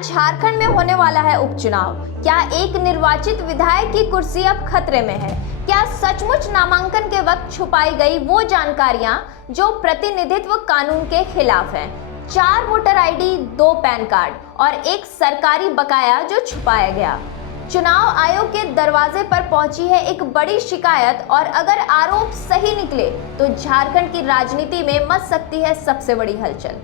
झारखंड में होने वाला है उपचुनाव? क्या एक निर्वाचित विधायक की कुर्सी अब खतरे में है? क्या सचमुच नामांकन के वक्त छुपाई गई वो जानकारियां जो प्रतिनिधित्व कानून के खिलाफ हैं? 4 वोटर आईडी, 2 पैन कार्ड और एक सरकारी बकाया जो छुपाया गया। चुनाव आयोग के दरवाजे पर पहुंची है एक बड़ी शिकायत और अगर आरोप सही निकले तो झारखंड की राजनीति में मच सकती है सबसे बड़ी हलचल।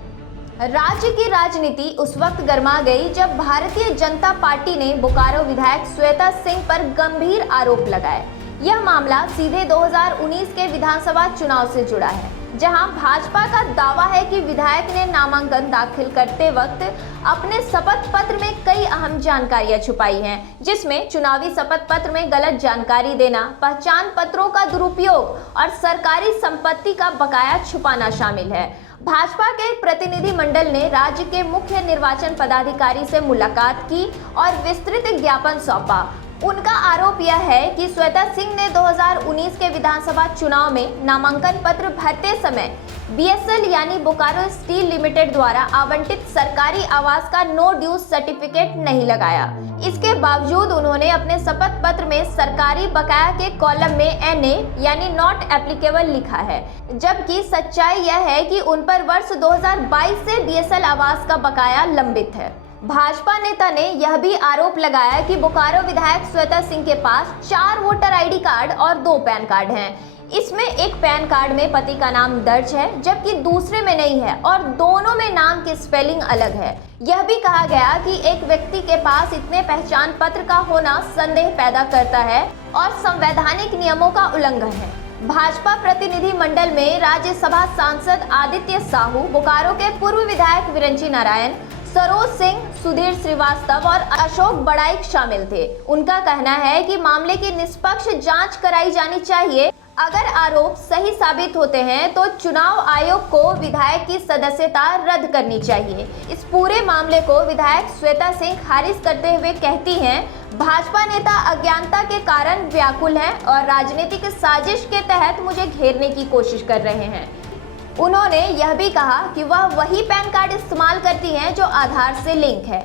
राज्य की राजनीति उस वक्त गर्मा गई जब भारतीय जनता पार्टी ने बोकारो विधायक श्वेता सिंह पर गंभीर आरोप लगाए। यह मामला सीधे 2019 के विधानसभा चुनाव से जुड़ा है, जहां भाजपा का दावा है कि विधायक ने नामांकन दाखिल करते वक्त अपने शपथ पत्र में कई अहम जानकारियां छुपाई हैं, जिसमें चुनावी शपथ पत्र में गलत जानकारी देना, पहचान पत्रों का दुरुपयोग और सरकारी संपत्ति का बकाया छुपाना शामिल है। भाजपा के प्रतिनिधि मंडल ने राज्य के मुख्य निर्वाचन पदाधिकारी से मुलाकात की और विस्तृत ज्ञापन सौंपा। उनका आरोप यह है कि श्वेता सिंह ने 2019 के विधानसभा चुनाव में नामांकन पत्र भरते समय बीएसएल यानी बोकारो स्टील लिमिटेड द्वारा आवंटित सरकारी आवास का नो ड्यूज सर्टिफिकेट नहीं लगाया। इसके बावजूद उन्होंने अपने शपथ पत्र में सरकारी बकाया के कॉलम में NA यानी नॉट एप्लीकेबल लिखा है, जबकि सच्चाई यह है कि उन पर वर्ष 2022 से बीएसएल आवास का बकाया लंबित है। भाजपा नेता ने यह भी आरोप लगाया कि बोकारो विधायक श्वेता सिंह के पास 4 वोटर आईडी कार्ड और 2 पैन कार्ड हैं। इसमें एक पैन कार्ड में पति का नाम दर्ज है, जबकि दूसरे में नहीं है और दोनों में नाम की स्पेलिंग अलग है। यह भी कहा गया कि एक व्यक्ति के पास इतने पहचान पत्र का होना संदेह पैदा करता है और संवैधानिक नियमों का उल्लंघन है। भाजपा प्रतिनिधि मंडल में राज्यसभा सांसद आदित्य साहू, बोकारो के पूर्व विधायक विरंची नारायण, सरोज सिंह, सुधीर श्रीवास्तव और अशोक बड़ाइक शामिल थे। उनका कहना है कि मामले की निष्पक्ष जांच कराई जानी चाहिए। अगर आरोप सही साबित होते हैं तो चुनाव आयोग को विधायक की सदस्यता रद्द करनी चाहिए। इस पूरे मामले को विधायक श्वेता सिंह खारिज करते हुए कहती हैं, भाजपा नेता अज्ञानता के कारण व्याकुल हैं और राजनीतिक साजिश के तहत मुझे घेरने की कोशिश कर रहे हैं। उन्होंने यह भी कहा कि वह वही पैन कार्ड इस्तेमाल करती हैं जो आधार से लिंक है।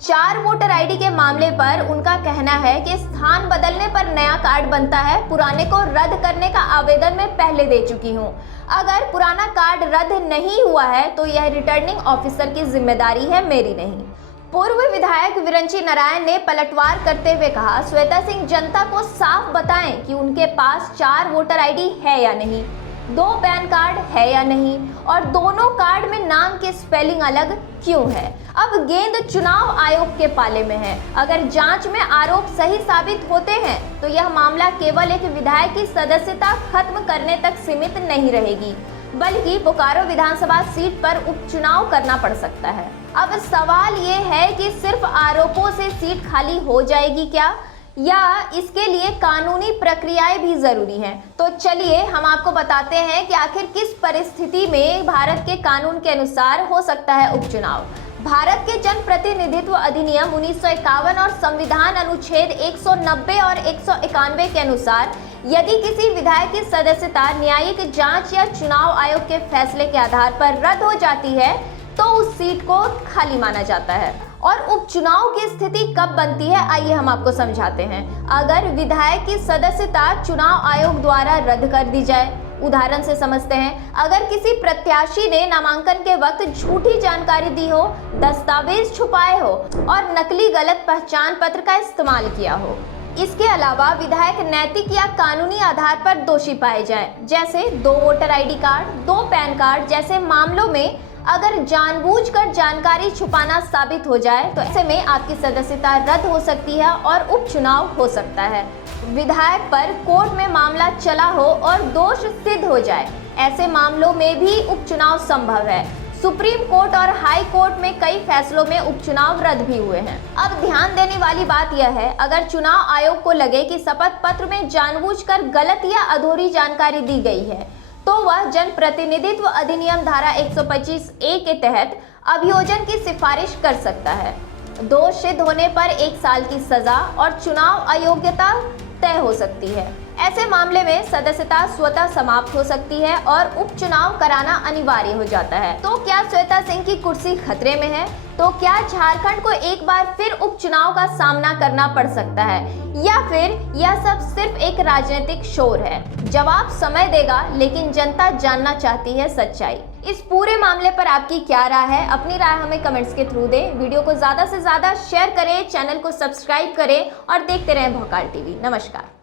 4 वोटर आईडी के मामले पर उनका कहना है कि स्थान बदलने पर नया कार्ड बनता है। पुराने को रद्द करने का आवेदन मैं पहले दे चुकी हूं। अगर पुराना कार्ड रद्द नहीं हुआ है तो यह रिटर्निंग ऑफिसर की जिम्मेदारी है, मेरी नहीं। पूर्व विधायक विरंची नारायण ने पलटवार करते हुए कहा, श्वेता सिंह जनता को साफ बताएं कि उनके पास 4 वोटर आईडी है या नहीं, 2 पैन कार्ड है या नहीं और दोनों कार्ड में नाम की स्पेलिंग अलग क्यों है। अब गेंद चुनाव आयोग के पाले में है। अगर जांच में आरोप सही साबित होते हैं तो यह मामला केवल एक विधायक की सदस्यता खत्म करने तक सीमित नहीं रहेगी, बल्कि बोकारो विधानसभा सीट पर उपचुनाव करना पड़ सकता है। अब सवाल ये है कि सिर्फ आरोपों से सीट खाली हो जाएगी क्या, या इसके लिए कानूनी प्रक्रियाएं भी जरूरी हैं? तो चलिए हम आपको बताते हैं कि आखिर किस परिस्थिति में भारत के कानून के अनुसार हो सकता है उपचुनाव। भारत के जन प्रतिनिधित्व अधिनियम 1951 और संविधान अनुच्छेद 190 और 191 के अनुसार यदि किसी विधायक की सदस्यता न्यायिक जांच या चुनाव आयोग के फैसले के आधार पर रद्द हो जाती है तो उस सीट को खाली माना जाता है। और उपचुनाव की स्थिति कब बनती है, आइए हम आपको समझाते हैं। अगर विधायक की सदस्यता चुनाव आयोग द्वारा रद्द कर दी जाए, उदाहरण से समझते हैं, अगर किसी प्रत्याशी ने नामांकन के वक्त झूठी जानकारी दी हो, दस्तावेज छुपाए हो और नकली गलत पहचान पत्र का इस्तेमाल किया हो। इसके अलावा विधायक नैतिक या कानूनी आधार पर दोषी पाए जाएं, जैसे 2 voter ID card, 2 pan card जैसे मामलों में अगर जानबूझकर जानकारी छुपाना साबित हो जाए तो ऐसे में आपकी सदस्यता रद्द हो सकती है और उपचुनाव हो सकता है। विधायक पर कोर्ट में मामला चला हो और दोष सिद्ध हो जाए, ऐसे मामलों में भी उपचुनाव संभव है। सुप्रीम कोर्ट और हाई कोर्ट में कई फैसलों में उपचुनाव रद्द भी हुए हैं। अब ध्यान देने वाली बात यह है, अगर चुनाव आयोग को लगे कि शपथ पत्र में जानबूझकर गलत या अधूरी जानकारी दी गई है तो वह जन प्रतिनिधित्व अधिनियम धारा 125A के तहत अभियोजन की सिफारिश कर सकता है। दोष सिद्ध होने पर 1 साल की सजा और चुनाव अयोग्यता तय हो सकती है। ऐसे मामले में सदस्यता स्वतः समाप्त हो सकती है और उपचुनाव कराना अनिवार्य हो जाता है। तो क्या श्वेता सिंह की कुर्सी खतरे में है? तो क्या झारखंड को एक बार फिर उपचुनाव का सामना करना पड़ सकता है, या फिर यह सब सिर्फ एक राजनीतिक शोर है? जवाब समय देगा, लेकिन जनता जानना चाहती है सच्चाई। इस पूरे मामले पर आपकी क्या राय है? अपनी राय हमें कमेंट्स के थ्रू दें। वीडियो को ज्यादा से ज्यादा शेयर करें, चैनल को सब्सक्राइब करें और देखते रहें भोकाल टीवी। नमस्कार।